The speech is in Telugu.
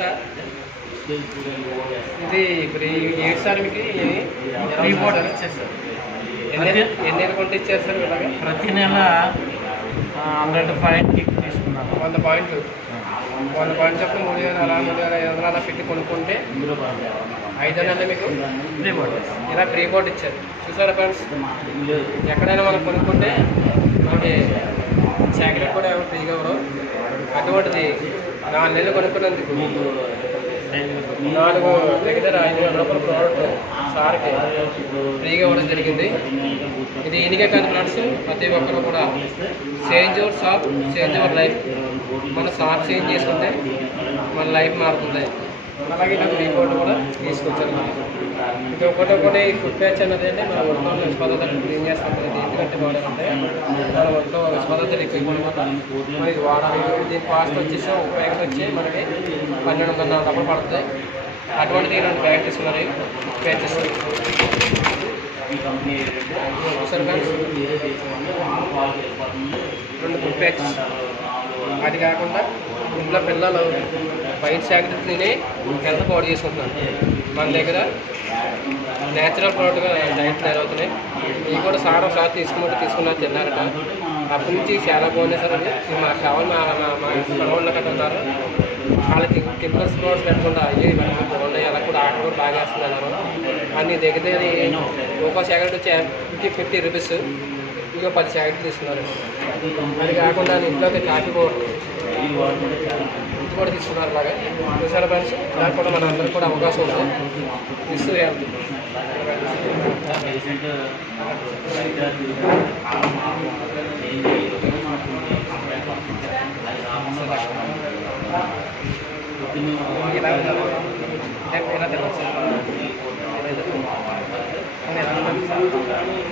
సార్ ఇది ఇప్పుడు ఏడు సార్ మీకు ప్రీ బోర్డర్ ఇచ్చారు సార్. ఎన్ని కొంటే ఇచ్చారు సార్ ఇలాగే? ప్రతి నెల 100 పాయింట్ తీసుకున్నాను. 100 పాయింట్లు చెప్పి 3000 అలా 3500 అలా పెట్టి కొనుక్కుంటే 5 నెలలు మీకు ప్రీ బోర్డర్ ఇలా ప్రీ బోర్డ్ ఇచ్చారు. చూసారా ఫ్రెండ్స్, ఎక్కడైనా మనం కొనుక్కుంటే మనకి చాక్లెట్ కూడా ఎవరు ఫ్రీగా ఇవ్వరు. అటువంటిది 4 నెలలు కొనుక్కున్నందుకు 4 దగ్గర 5,000 రూపాయల ప్రోడక్ట్ సార్కి ఫ్రీగా ఇవ్వడం జరిగింది. ఇది ఈయనకే కాదు ఫ్రెండ్స్, ప్రతి ఒక్కరు కూడా change your shop change your life. మన షాప్ చేంజ్ చేసుకుంటే మన లైఫ్ మారుతుంది. అలాగే నాకు ఫ్రీ బోర్డు కూడా తీసుకొచ్చాను. ఇది ఒకటి ఫుడ్ ప్యాచ్ అన్నది అంటే మన ఒంట్లో విషపదార్థాలు క్లీన్ చేస్తాం. ఎందుకంటే వాడాలంటే మన ఒంట్లో విషపదార్థాలు ఎక్కువ మరి ఇది వాడాలి. దీని కాస్ట్ వచ్చేసి ఒక ప్యాకెట్ వచ్చి మనకి 1200 డబ్బులు పడుతుంది. అటువంటిది ఇలాంటి ప్యాకెట్ తీసుకున్నారు ప్యాచెస్. సరే ఫ్రెండ్స్, 2 ఫుడ్ ప్యాచెస్. అది కాకుండా ఇంట్లో పిల్లలు బయట చాక్లెట్ తిని హెల్త్ పాడు చేసుకుంటున్నారు. మన దగ్గర నేచురల్ ప్రోడక్ట్గా డైట్ తయారవుతున్నాయి. ఇవి కూడా సార్ ఒకసారి తీసుకున్నారు తిన్నారట. అప్పటి నుంచి చాలా బాగున్నాయి సార్. అంటే మాకు కావాలి మా పడవల్లో కట్ట ఉన్నారు. వాళ్ళకి కెమికల్స్ ప్రోడక్ట్స్ పెట్టకుండా అయ్యి బాగున్నాయి. అలా కూడా ఆట కూడా బాగా వేస్తున్నారు. అన్ని దగ్గర ఒక చాక్లెట్ వచ్చి 50 రూపీస్. ఇంకో 10 చాక్లెట్లు తీసుకున్నారు. అది కాకుండా ఇంట్లోకి కాఫీ పౌడర్ ఇది కూడా తీసుకున్నారు. అలాగే చూసారా ఫ్రెండ్స్, దానికి కూడా మన అందరికీ కూడా అవకాశం ఉంది. ఇస్తూ హెల్త్ ఇలా